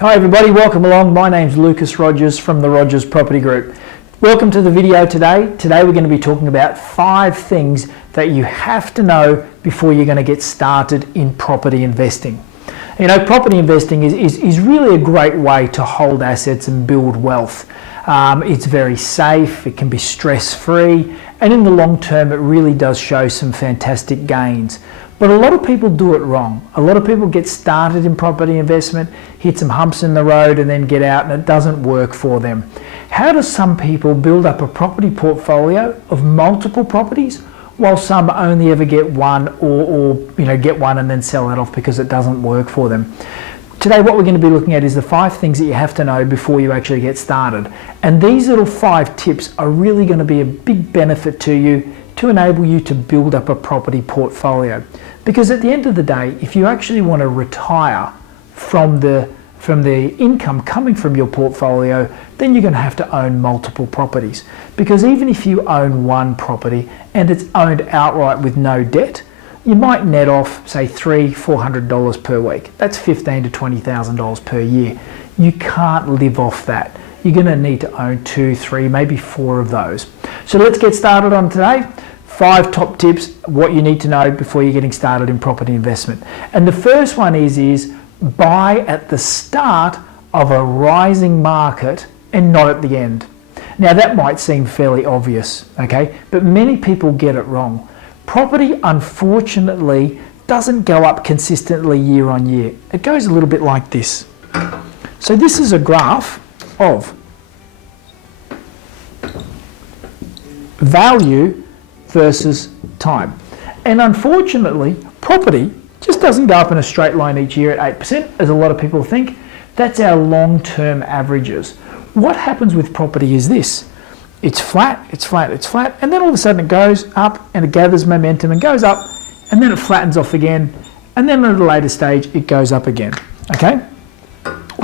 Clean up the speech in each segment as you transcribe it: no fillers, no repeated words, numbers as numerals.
Hi everybody, welcome along. My name's Lucas Rogers from the Rogers Property Group. Welcome to the video today. Today we're going to be talking about 5 things that you have to know before you're going to get started in property investing. You know, property investing is really a great way to hold assets and build wealth. It's very safe, it can be stress-free, and in the long term it really does show some fantastic gains. But a lot of people do it wrong. A lot of people get started in property investment, hit some humps in the road and then get out and it doesn't work for them. How do some people build up a property portfolio of multiple properties while some only ever get one or get one and then sell it off because it doesn't work for them? Today what we're going to be looking at is the 5 things that you have to know before you actually get started. And these little 5 tips are really going to be a big benefit to you to enable you to build up a property portfolio. Because at the end of the day, if you actually want to retire from the income coming from your portfolio, then you're going to have to own multiple properties. Because even if you own one property and it's owned outright with no debt, you might net off, say, $300-400 per week. That's $15,000 to $20,000 per year. You can't live off that. You're going to need to own 2, 3, maybe 4 of those. So let's get started on today. 5 top tips, what you need to know before you're getting started in property investment. And the first one is buy at the start of a rising market and not at the end. Now that might seem fairly obvious, okay? But many people get it wrong. Property, unfortunately, doesn't go up consistently year on year. It goes a little bit like this. So this is a graph of value versus time. And unfortunately, property just doesn't go up in a straight line each year at 8%, as a lot of people think. That's our long-term averages. What happens with property is this. It's flat, it's flat, it's flat, and then all of a sudden it goes up and it gathers momentum and goes up, and then it flattens off again, and then at a later stage it goes up again, okay?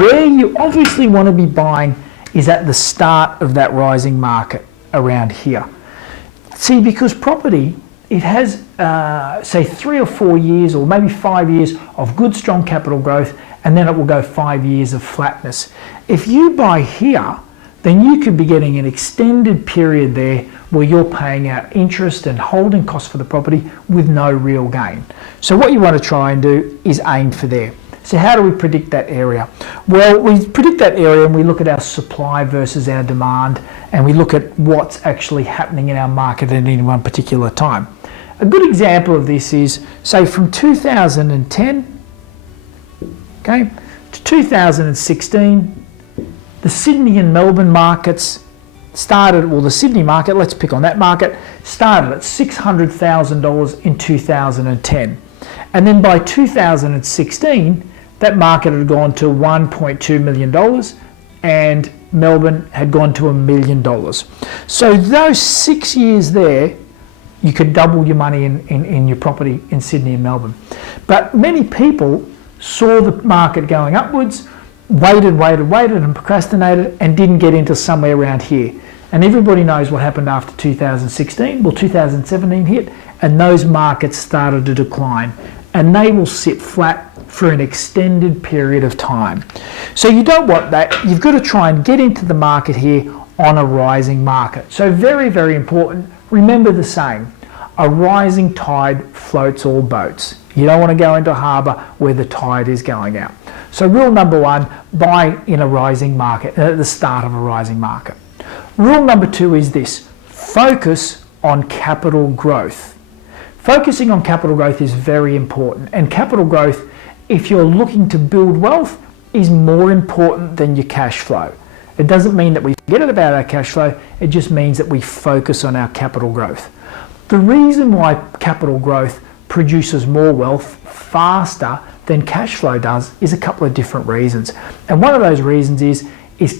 Where you obviously want to be buying is at the start of that rising market around here. See, because property, it has, say, 3 or 4 years or maybe 5 years of good, strong capital growth, and then it will go 5 years of flatness. If you buy here, then you could be getting an extended period there where you're paying out interest and holding costs for the property with no real gain. So what you want to try and do is aim for there. So how do we predict that area? Well, we predict that area and we look at our supply versus our demand, and we look at what's actually happening in our market at any one particular time. A good example of this is, say, from 2010, okay, to 2016, the Sydney and Melbourne markets started, well, the Sydney market, let's pick on that market, started at $600,000 in 2010. And then by 2016, that market had gone to $1.2 million and Melbourne had gone to $1 million. So those 6 years there, you could double your money in your property in Sydney and Melbourne. But many people saw the market going upwards, waited and procrastinated and didn't get into somewhere around here. And everybody knows what happened after 2016. Well, 2017 hit and those markets started to decline. And they will sit flat for an extended period of time. So you don't want that. You've got to try and get into the market here on a rising market. So very, very important. Remember the saying, a rising tide floats all boats. You don't want to go into a harbour where the tide is going out. So rule number 1, buy in a rising market, at the start of a rising market. Rule number 2 is this, focus on capital growth. Focusing on capital growth is very important, and capital growth, if you're looking to build wealth, is more important than your cash flow. It doesn't mean that we forget about our cash flow, it just means that we focus on our capital growth. The reason why capital growth produces more wealth faster than cash flow does is a couple of different reasons. And one of those reasons is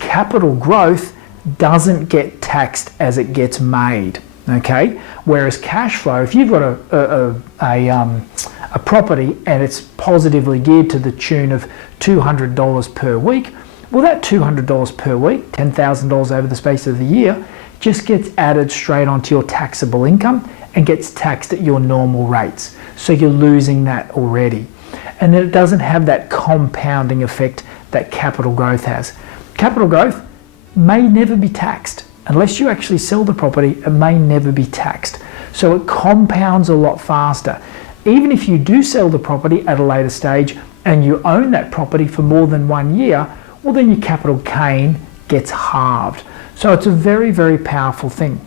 capital growth doesn't get taxed as it gets made. Okay, whereas cash flow, if you've got a property and it's positively geared to the tune of $200 per week, well, that $200 per week, $10,000 over the space of the year, just gets added straight onto your taxable income and gets taxed at your normal rates. So you're losing that already. And then it doesn't have that compounding effect that capital growth has. Capital growth may never be taxed. Unless you actually sell the property, it may never be taxed. So it compounds a lot faster. Even if you do sell the property at a later stage and you own that property for more than 1 year, well, then your capital gain gets halved. So it's a very, very powerful thing.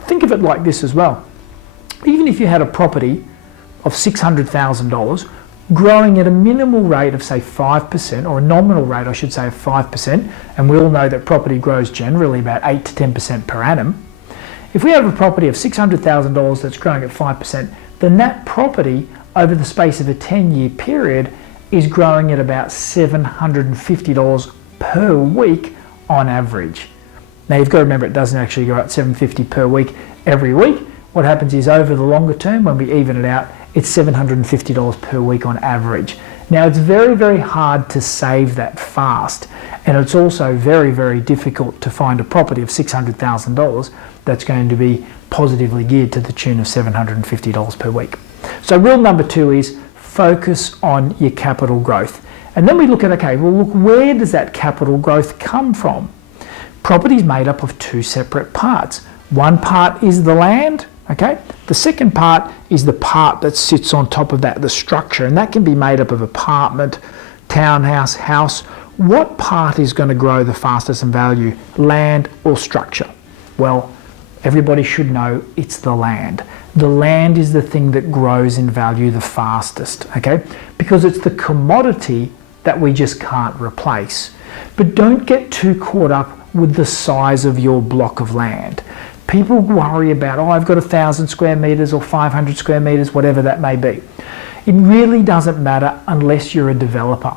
Think of it like this as well. Even if you had a property of $600,000 growing at a minimal rate of say 5%, or a nominal rate I should say of 5%, and we all know that property grows generally about 8 to 10% per annum. If we have a property of $600,000 that's growing at 5%, then that property over the space of a 10-year period is growing at about $750 per week on average. Now you've got to remember it doesn't actually go up $750 per week every week. What happens is over the longer term, when we even it out, it's $750 per week on average. Now it's very, very hard to save that fast, and it's also very, very difficult to find a property of $600,000 that's going to be positively geared to the tune of $750 per week. So rule number 2 is focus on your capital growth. And then we look at, okay, well look, where does that capital growth come from? Property is made up of 2 separate parts. One part is the land, okay? The second part is the part that sits on top of that, the structure, and that can be made up of apartment, townhouse, house. What part is going to grow the fastest in value, land or structure? Well, everybody should know it's the land. The land is the thing that grows in value the fastest, okay? Because it's the commodity that we just can't replace. But don't get too caught up with the size of your block of land. People worry about, oh, I've got 1,000 square meters or 500 square meters, whatever that may be. It really doesn't matter unless you're a developer.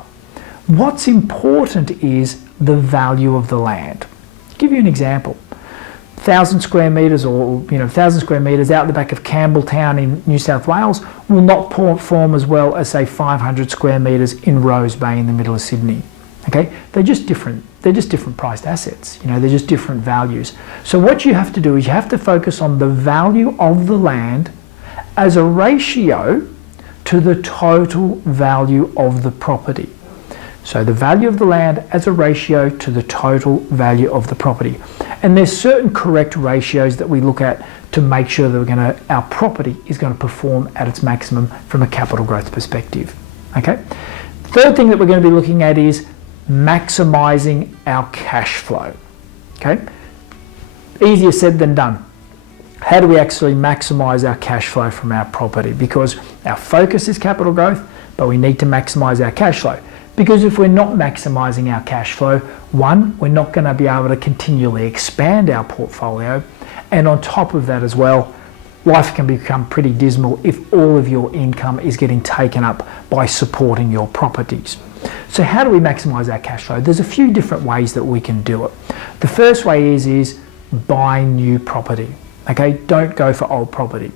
What's important is the value of the land. I'll give you an example. 1,000 square meters or 1,000 square meters out the back of Campbelltown in New South Wales will not perform as well as say 500 square meters in Rose Bay in the middle of Sydney. Okay, they're just different priced assets. They're just different values. So what you have to do is you have to focus on the value of the land as a ratio to the total value of the property. So the value of the land as a ratio to the total value of the property. And there's certain correct ratios that we look at to make sure that our property is going to perform at its maximum from a capital growth perspective. Okay. Third thing that we're going to be looking at is maximizing our cash flow. Okay. Easier said than done. How do we actually maximize our cash flow from our property? Because our focus is capital growth, but we need to maximize our cash flow. Because if we're not maximizing our cash flow, one, we're not going to be able to continually expand our portfolio. And on top of that as well, life can become pretty dismal if all of your income is getting taken up by supporting your properties. So how do we maximize our cash flow? There's a few different ways that we can do it. The first way is buy new property. Okay, don't go for old property.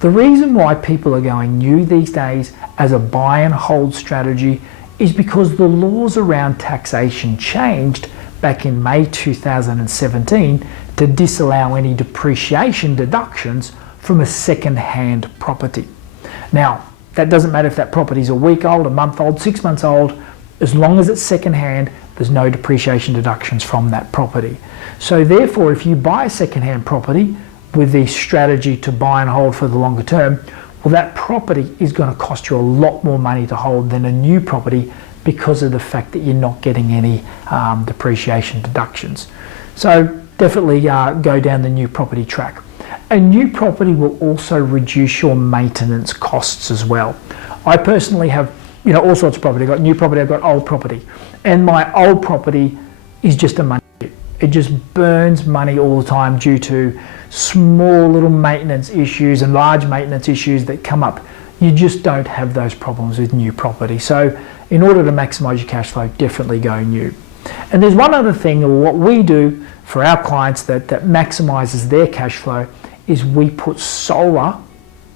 The reason why people are going new these days as a buy and hold strategy is because the laws around taxation changed back in May 2017 to disallow any depreciation deductions from a second-hand property. Now, that doesn't matter if that property is a week old, a month old, 6 months old. As long as it's second-hand, there's no depreciation deductions from that property. So therefore, if you buy a second-hand property with the strategy to buy and hold for the longer term, well, that property is going to cost you a lot more money to hold than a new property because of the fact that you're not getting any depreciation deductions. So definitely go down the new property track. A new property will also reduce your maintenance costs as well. I personally have all sorts of property. I've got new property, I've got old property. And my old property is just a money pit. It just burns money all the time due to small little maintenance issues and large maintenance issues that come up. You just don't have those problems with new property. So in order to maximize your cash flow, definitely go new. And there's one other thing, or what we do for our clients that maximizes their cash flow, is we put solar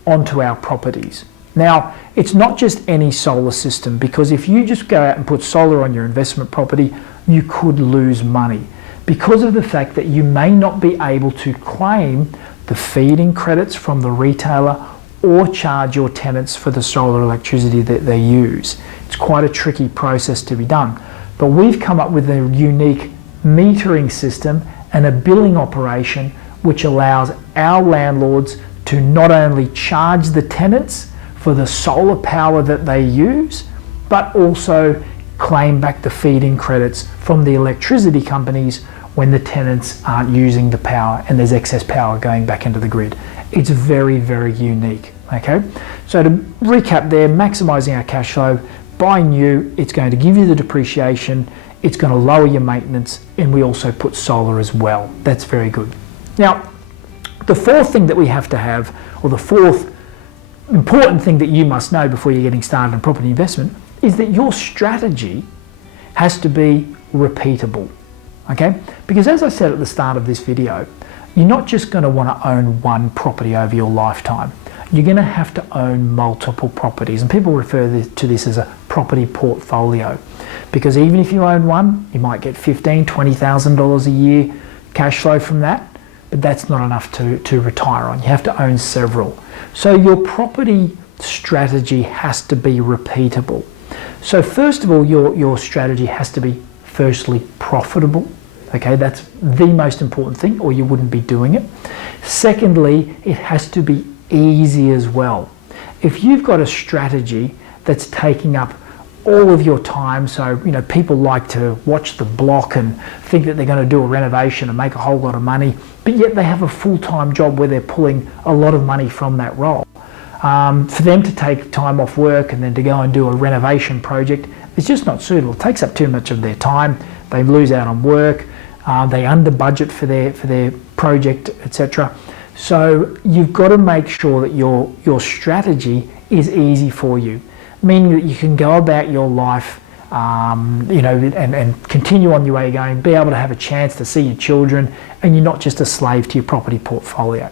onto our properties. Now, it's not just any solar system, because if you just go out and put solar on your investment property, you could lose money because of the fact that you may not be able to claim the feed-in credits from the retailer or charge your tenants for the solar electricity that they use. It's quite a tricky process to be done. But we've come up with a unique metering system and a billing operation which allows our landlords to not only charge the tenants for the solar power that they use, but also claim back the feed-in credits from the electricity companies when the tenants aren't using the power and there's excess power going back into the grid. It's very, very unique, okay? So to recap there, maximising our cash flow, buying new, it's going to give you the depreciation, it's going to lower your maintenance, and we also put solar as well. That's very good. Now, the fourth thing that we have to have, or the fourth important thing that you must know before you're getting started in property investment, is that your strategy has to be repeatable, okay? Because as I said at the start of this video, you're not just going to want to own one property over your lifetime. You're going to have to own multiple properties, and people refer to this as a property portfolio, because even if you own one, you might get $15,000, $20,000 a year cash flow from that, but that's not enough to retire on. You have to own several. So your property strategy has to be repeatable. So first of all, your strategy has to be firstly profitable. Okay, that's the most important thing, or you wouldn't be doing it. Secondly, it has to be easy as well. If you've got a strategy that's taking up all of your time, so you know people like to watch the block and think that they're going to do a renovation and make a whole lot of money, but yet they have a full-time job where they're pulling a lot of money from that role. For them to take time off work and then to go and do a renovation project, it's just not suitable. It takes up too much of their time. They lose out on work. They under budget for their project, etc. So you've got to make sure that your strategy is easy for you, meaning that you can go about your life, you know, and continue on your way going, be able to have a chance to see your children, and you're not just a slave to your property portfolio.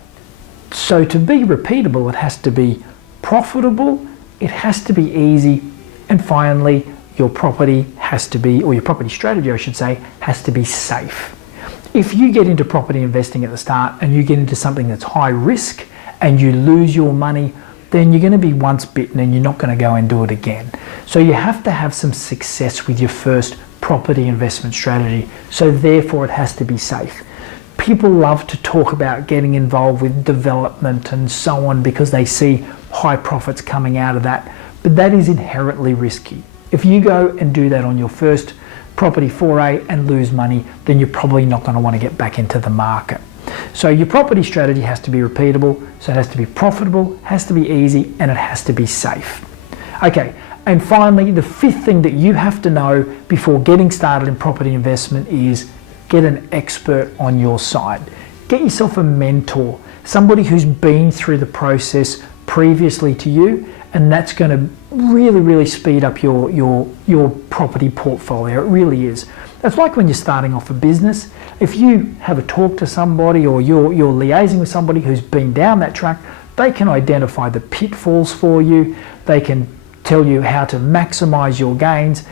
So to be repeatable, it has to be profitable, it has to be easy, and finally, your property has to be, or your property strategy, I should say, has to be safe. If you get into property investing at the start and you get into something that's high risk and you lose your money, then you're going to be once bitten and you're not going to go and do it again. So you have to have some success with your first property investment strategy. So therefore it has to be safe. People love to talk about getting involved with development and so on because they see high profits coming out of that, but that is inherently risky. If you go and do that on your first property foray and lose money, then you're probably not going to want to get back into the market. So your property strategy has to be repeatable, so it has to be profitable, has to be easy, and it has to be safe. Okay, and finally, the fifth thing that you have to know before getting started in property investment is get an expert on your side. Get yourself a mentor, somebody who's been through the process previously to you, and that's going to really speed up your property portfolio. It really is. That's like when you're starting off a business. If you have a talk to somebody or you're liaising with somebody who's been down that track, they can identify the pitfalls for you. They can tell you how to maximize your gains.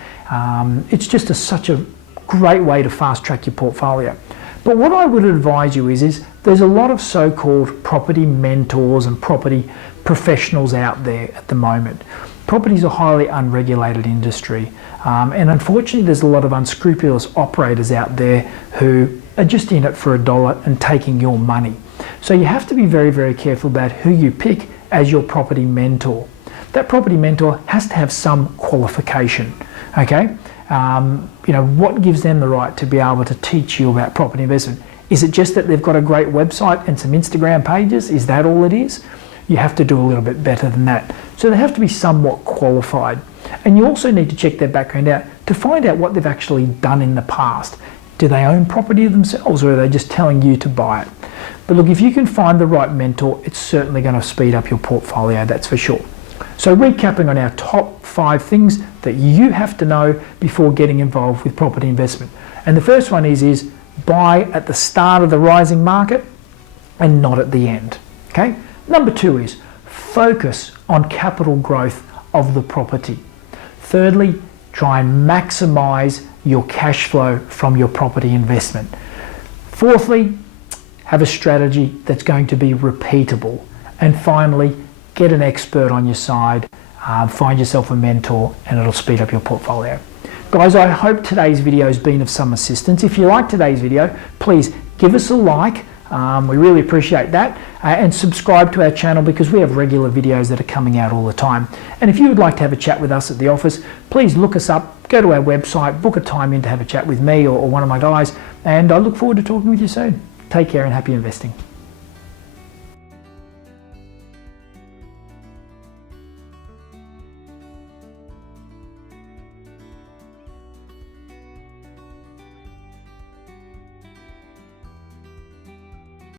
It's just such a great way to fast track your portfolio. But what I would advise you is there's a lot of so-called property mentors and property professionals out there at the moment. Property is a highly unregulated industry, and unfortunately there's a lot of unscrupulous operators out there who are just in it for a dollar and taking your money. So you have to be very careful about who you pick as your property mentor. That property mentor has to have some qualification, okay? You know, what gives them the right to be able to teach you about property investment? Is it just that they've got a great website and some Instagram pages? Is that all it is? You have to do a little bit better than that. So they have to be somewhat qualified. And you also need to check their background out to find out what they've actually done in the past. Do they own property themselves, or are they just telling you to buy it? But look, if you can find the right mentor, it's certainly going to speed up your portfolio, that's for sure. So recapping on our top 5 things that you have to know before getting involved with property investment. And the first one is buy at the start of the rising market and not at the end, okay? Number 2 is focus on capital growth of the property. Thirdly, try and maximize your cash flow from your property investment. Fourthly, have a strategy that's going to be repeatable. And finally, get an expert on your side, find yourself a mentor, and it'll speed up your portfolio. Guys, I hope today's video has been of some assistance. If you like today's video, please give us a like. We really appreciate that. And subscribe to our channel because we have regular videos that are coming out all the time. And if you would like to have a chat with us at the office, please look us up, go to our website, book a time in to have a chat with me or one of my guys. And I look forward to talking with you soon. Take care and happy investing.